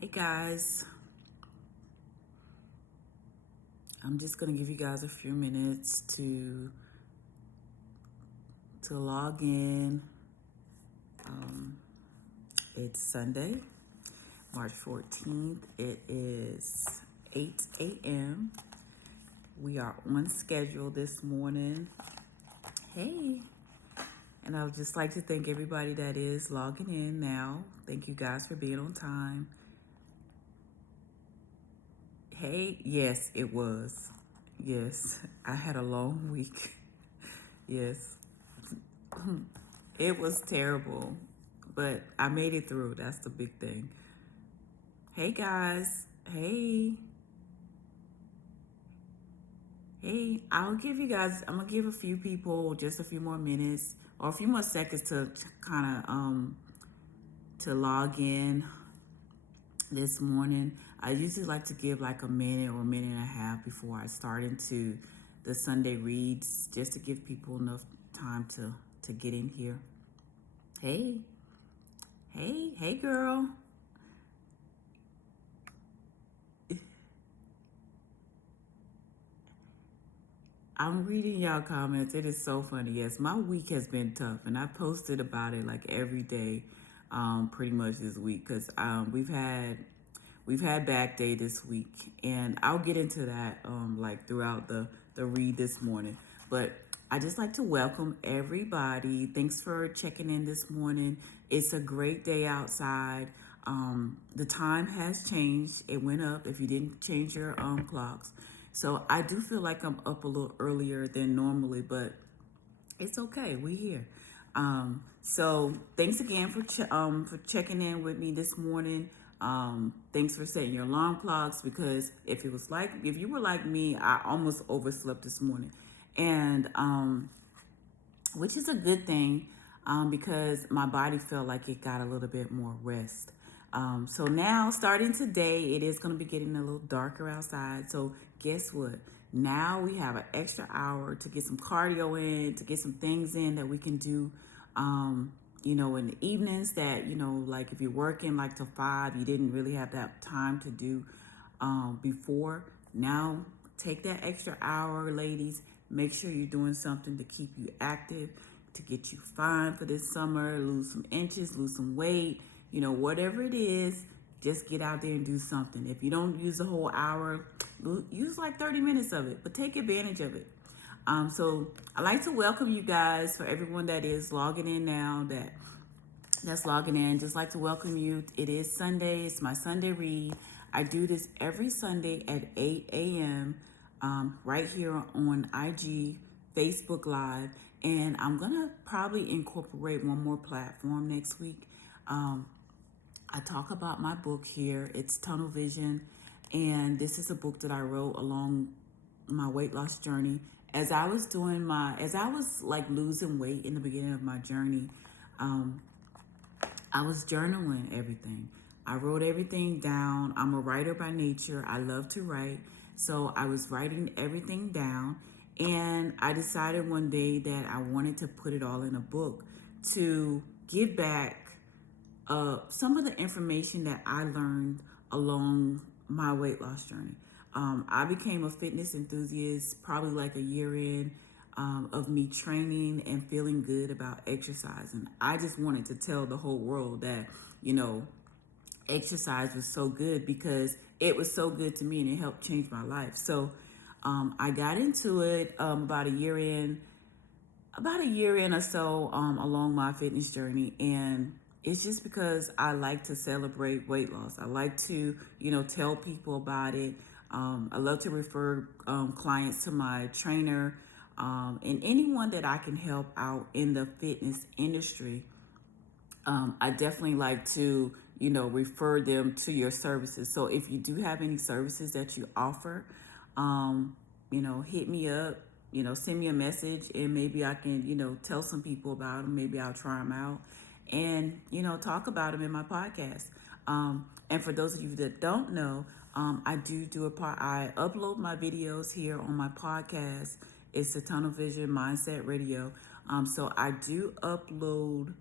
Hey guys, I'm just gonna give you guys a few minutes to log in. It's Sunday, March 14th. It is 8 a.m. We are on schedule this morning. Hey, and I would just like to thank everybody that is logging in now. Thank you guys for being on time. Hey, yes, it was. Yes, I had a long week. Yes, it was terrible, but I made it through. That's the big thing. Hey guys, hey, hey, I'm gonna give a few people just a few more minutes or a few more seconds to kind of to log in this morning. I usually like to give like a minute or a minute and a half before I start into the Sunday reads, just to give people enough time to get in here. Hey, hey, girl. I'm reading y'all comments. It is so funny. Yes, my week has been tough, and I posted about it like every day, pretty much this week, because we've had back day this week, and I'll get into that like throughout the read this morning. But I just like to welcome everybody. Thanks for checking in this morning. It's a great day outside. The time has changed. It went up if you didn't change your clocks. So I do feel like I'm up a little earlier than normally, but it's okay. We here. So thanks again for checking in with me this morning. Thanks for setting your alarm clocks, because if you were like me, I almost overslept this morning, and which is a good thing, because my body felt like it got a little bit more rest. So now, starting today, it is going to be getting a little darker outside. So guess what? Now we have an extra hour to get some cardio in, to get some things in that we can do, in the evenings that, like if you're working like till 5, you didn't really have that time to do before. Now take that extra hour, ladies. Make sure you're doing something to keep you active, to get you fine for this summer, lose some inches, lose some weight, whatever it is, just get out there and do something. If you don't use the whole hour, use like 30 minutes of it, but take advantage of it. So I like to welcome you guys, for everyone that is logging in now, that's logging in. Just like to welcome you. It is Sunday. It's my Sunday read. I do this every Sunday at 8 a.m. Right here on IG, Facebook Live, and I'm gonna probably incorporate one more platform next week. I talk about my book here. It's Tunnel Vision, and this is a book that I wrote along my weight loss journey. As I was like losing weight in the beginning of my journey, I was journaling everything. I wrote everything down. I'm a writer by nature. I love to write. So I was writing everything down, and I decided one day that I wanted to put it all in a book to give back some of the information that I learned along my weight loss journey. I became a fitness enthusiast probably like a year in of me training and feeling good about exercise. And I just wanted to tell the whole world that, exercise was so good, because it was so good to me and it helped change my life. So I got into it about a year in or so along my fitness journey, and it's just because I like to celebrate weight loss. I like to, tell people about it. I love to refer clients to my trainer, and anyone that I can help out in the fitness industry. I definitely like to, refer them to your services. So if you do have any services that you offer, hit me up, send me a message, and maybe I can, tell some people about them. Maybe I'll try them out and, talk about them in my podcast. And for those of you that don't know, I I upload my videos here on my podcast. It's the Tunnel Vision Mindset Radio. So I do upload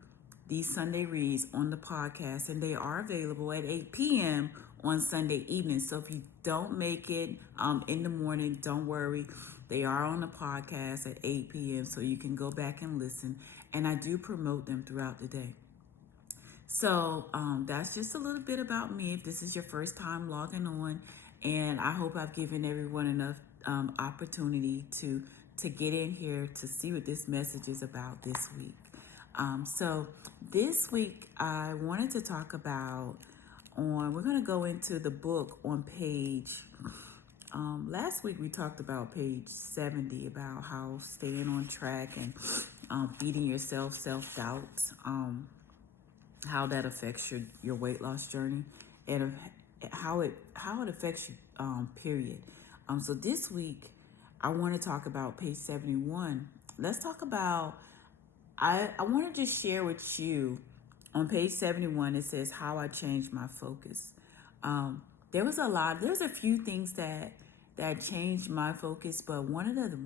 these Sunday reads on the podcast, and they are available at 8 p.m. on Sunday evening. So if you don't make it in the morning, don't worry. They are on the podcast at 8 p.m. so you can go back and listen. And I do promote them throughout the day. So that's just a little bit about me if this is your first time logging on. And I hope I've given everyone enough opportunity to get in here to see what this message is about this week. So this week I wanted to talk about we're going to go into the book on page, last week we talked about page 70, about how staying on track and beating yourself, self-doubt, how that affects your weight loss journey, and how it affects you, period. So this week I want to talk about page 71. Let's talk about, I want to just share with you on page 71, it says how I changed my focus. There's a few things that changed my focus, but one of the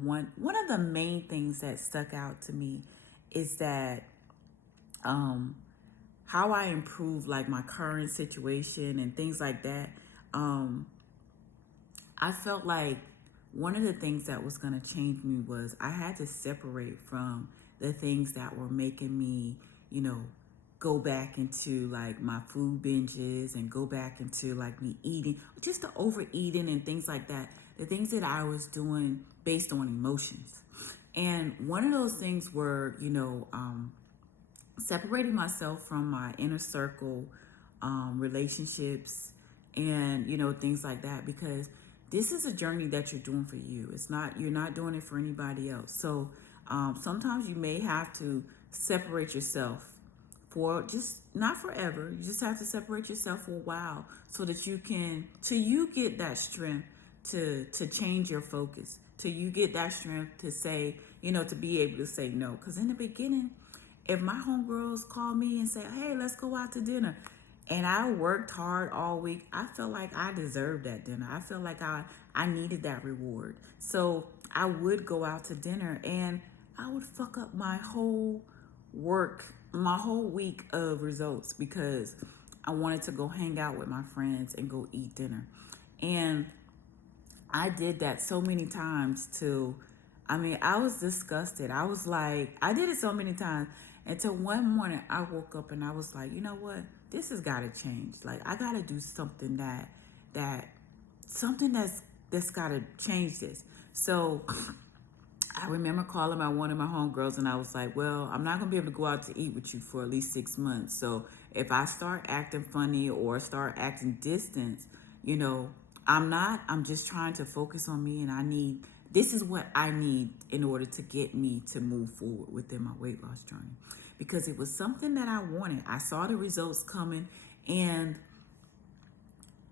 main things that stuck out to me is that how I improved like my current situation and things like that. I felt like one of the things that was going to change me was I had to separate from the things that were making me, go back into like my food binges and go back into like me eating, just the overeating and things like that. The things that I was doing based on emotions. And one of those things were, separating myself from my inner circle, relationships, and, things like that, because this is a journey that you're doing for you. You're not doing it for anybody else. So sometimes you may have to separate yourself for just not forever. You just have to separate yourself for a while so that till you get that strength to change your focus, till you get that strength to say, to be able to say no. Because in the beginning, if my homegirls call me and say, hey, let's go out to dinner, and I worked hard all week, I felt like I deserved that dinner. I felt like I needed that reward. So I would go out to dinner and I would fuck up my whole week of results because I wanted to go hang out with my friends and go eat dinner. And I did that so many times I was disgusted. I did it so many times until one morning I woke up and I was like, you know what? This has got to change. Like, I got to do something that's got to change this. So I remember calling one of my homegirls and I was like, well, I'm not going to be able to go out to eat with you for at least 6 months. So if I start acting funny or start acting distant, I'm just trying to focus on me, and this is what I need in order to get me to move forward within my weight loss journey. Because it was something that I wanted. I saw the results coming and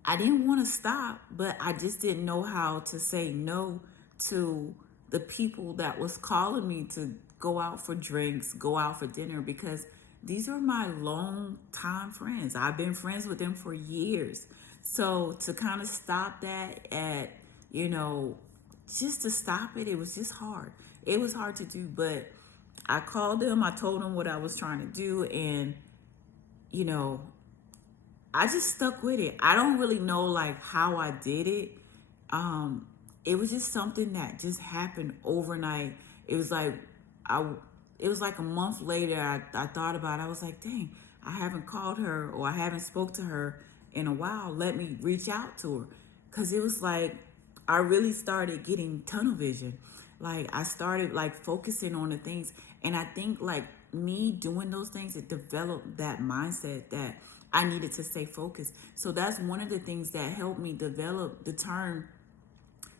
I didn't want to stop, but I just didn't know how to say no to the people that was calling me to go out for drinks, go out for dinner, because these are my long time friends. I've been friends with them for years. So to kind of stop that just to stop it, it was just hard. It was hard to do, but I called them, I told them what I was trying to do, and, I just stuck with it. I don't really know, like, how I did it. It was just something that just happened overnight. It was like a month later, I thought about it. I was like, dang, I haven't called her or I haven't spoke to her in a while. Let me reach out to her. Because it was like, I really started getting tunnel vision. Like, I started like focusing on the things. And I think like me doing those things, it developed that mindset that I needed to stay focused. So that's one of the things that helped me develop the term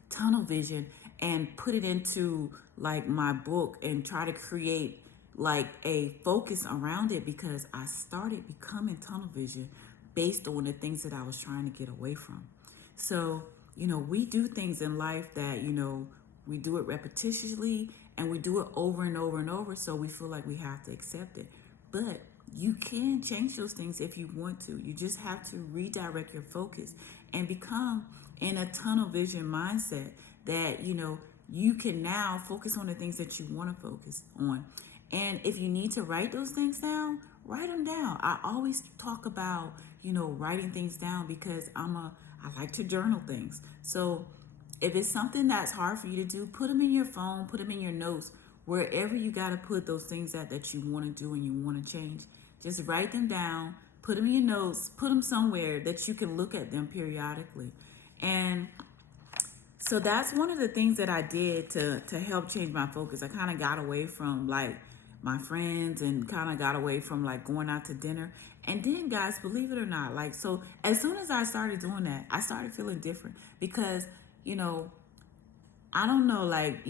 tunnel vision and put it into like my book and try to create like a focus around it, because I started becoming tunnel vision based on the things that I was trying to get away from. So, we do things in life that, we do it repetitiously and we do it over and over and over. So we feel like we have to accept it. But you can change those things if you want to. You just have to redirect your focus and become in a tunnel vision mindset that, you can now focus on the things that you want to focus on. And if you need to write those things down, write them down. I always talk about, writing things down because I like to journal things. So if it's something that's hard for you to do, put them in your phone, put them in your notes, wherever you got to put those things that you want to do and you want to change. Just write them down, put them in your notes, put them somewhere that you can look at them periodically. And so that's one of the things that I did to help change my focus. I kind of got away from like my friends and kind of got away from like going out to dinner. And then, guys, believe it or not, like, so as soon as I started doing that, I started feeling different because, I don't know, like,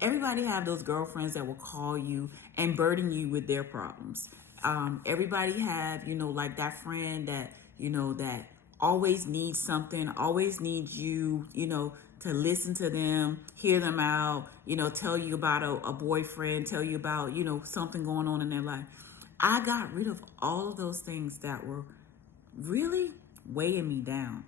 everybody have those girlfriends that will call you and burden you with their problems. Everybody have, like that friend that, that always needs something, always needs you, to listen to them, hear them out, tell you about a boyfriend, tell you about, something going on in their life. I got rid of all of those things that were really weighing me down.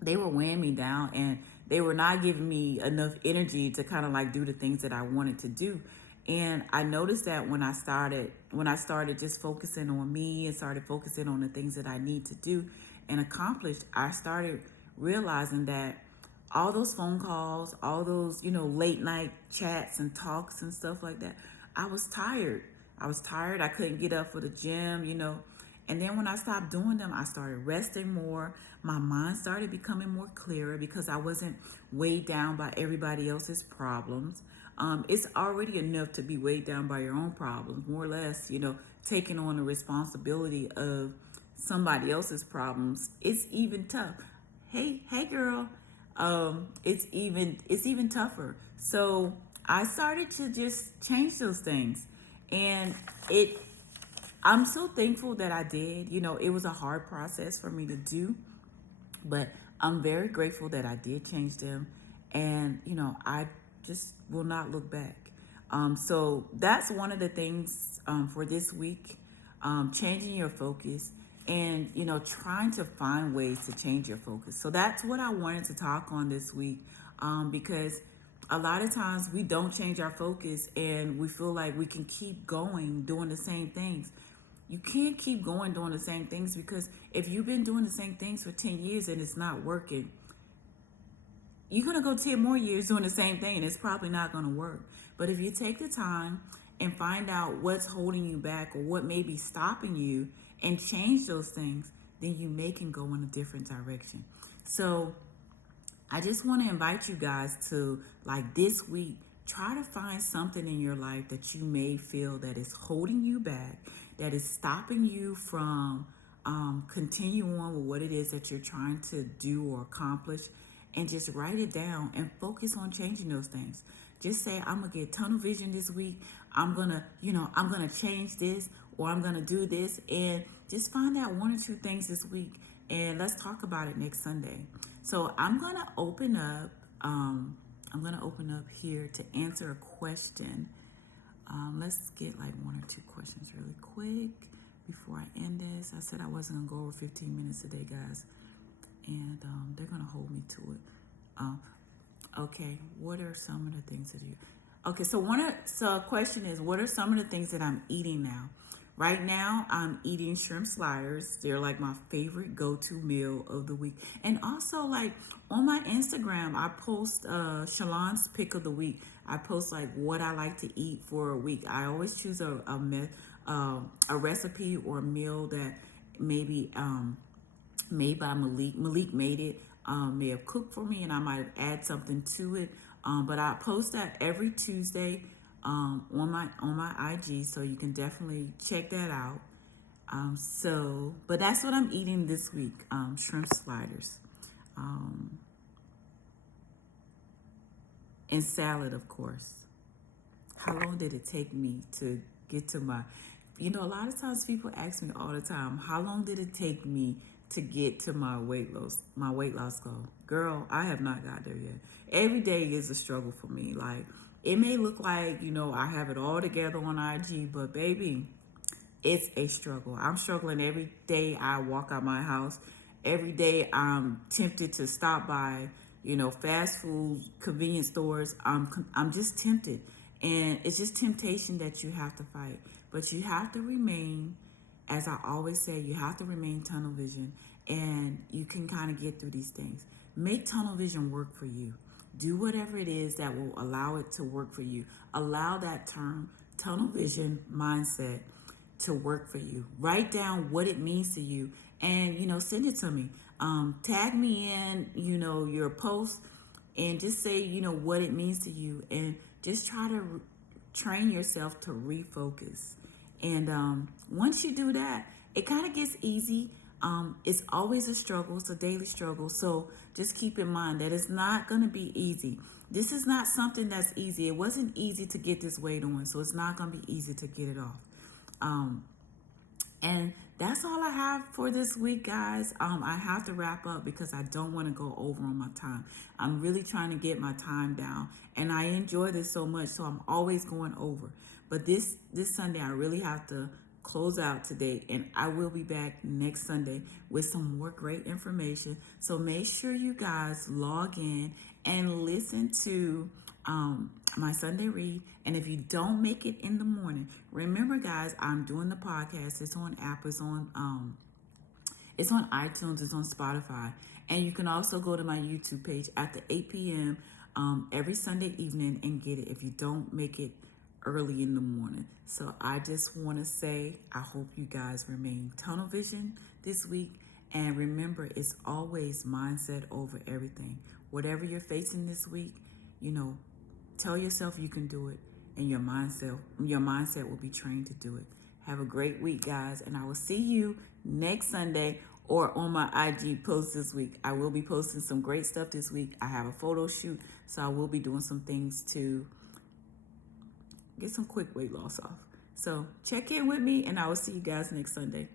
They were weighing me down and they were not giving me enough energy to kind of like do the things that I wanted to do. And I noticed that when I started just focusing on me and started focusing on the things that I need to do and accomplish, I started realizing that all those phone calls, all those, late night chats and talks and stuff like that, I was tired. I couldn't get up for the gym, And then when I stopped doing them, I started resting more. My mind started becoming more clearer because I wasn't weighed down by everybody else's problems. It's already enough to be weighed down by your own problems, more or less, taking on the responsibility of somebody else's problems. It's even tough. Hey, girl. It's even tougher. So I started to just change those things. And I'm so thankful that I did. It was a hard process for me to do, but I'm very grateful that I did change them. And, I just will not look back. So that's one of the things for this week, changing your focus and, trying to find ways to change your focus. So that's what I wanted to talk on this week because a lot of times we don't change our focus and we feel like we can keep going doing the same things. You can't keep going doing the same things because if you've been doing the same things for 10 years and it's not working, you're going to go 10 more years doing the same thing and it's probably not going to work. But if you take the time and find out what's holding you back or what may be stopping you and change those things, then you can go in a different direction. So I just want to invite you guys to, like this week, try to find something in your life that you may feel that is holding you back, that is stopping you from continuing on with what it is that you're trying to do or accomplish, and just write it down and focus on changing those things. Just say, I'm going to get tunnel vision this week. I'm going to change this, or I'm going to do this, and just find out one or two things this week. And let's talk about it next Sunday. So I'm going to open up here to answer a question. Let's get like one or two questions really quick before I end this. I said I wasn't going to go over 15 minutes today, guys. And they're going to hold me to it. Okay, what are some of the things that you... Okay, so question is, what are some of the things that I'm eating now? Right now, I'm eating shrimp sliders. They're like my favorite go-to meal of the week. And also, like, on my Instagram, I post Schlon's pick of the week. I post, like, what I like to eat for a week. I always choose a recipe or a meal that maybe made by Malik. Malik made it, may have cooked for me, and I might add something to it. But I post that every Tuesday on my IG, so you can definitely check that out. But that's what I'm eating this week, shrimp sliders, and salad, of course. How long did it take me to get to my, a lot of times people ask me all the time, how long did it take me to get to my weight loss goal? Girl, I have not got there yet. Every day is a struggle for me. Like, it may look like, I have it all together on IG, but baby, it's a struggle. I'm struggling every day I walk out my house. Every day I'm tempted to stop by, fast food, convenience stores. I'm just tempted. And it's just temptation that you have to fight. But you have to remain as I always say, you have to remain tunnel vision, and you can kind of get through these things. Make tunnel vision work for you. Do whatever it is that will allow it to work for you. Allow that term, tunnel vision mindset, to work for you. Write down what it means to you, and send it to me. Tag me in, your post, and just say, what it means to you, and just try to train yourself to refocus. And once you do that, it kind of gets easy. It's always a struggle. It's a daily struggle. So just keep in mind that it's not going to be easy. This is not something that's easy. It wasn't easy to get this weight on, so it's not going to be easy to get it off. And that's all I have for this week, guys. I have to wrap up because I don't want to go over on my time. I'm really trying to get my time down, and I enjoy this so much, so I'm always going over. But this Sunday, I really have to close out today, and I will be back next Sunday with some more great information. So make sure you guys log in and listen to my Sunday read. And if you don't make it in the morning, remember, guys, I'm doing the podcast. It's on Apple, it's on iTunes, it's on Spotify, and you can also go to my YouTube page after 8 p.m. Every Sunday evening and get it if you don't make it early in the morning. So I just want to say, I hope you guys remain tunnel vision this week. And remember, it's always mindset over everything. Whatever you're facing this week, tell yourself you can do it, and your mindset will be trained to do it. Have a great week, guys, and I will see you next Sunday or on my IG post this week. I will be posting some great stuff this week. I have a photo shoot, so I will be doing some things to get some quick weight loss off. So check in with me, and I will see you guys next Sunday.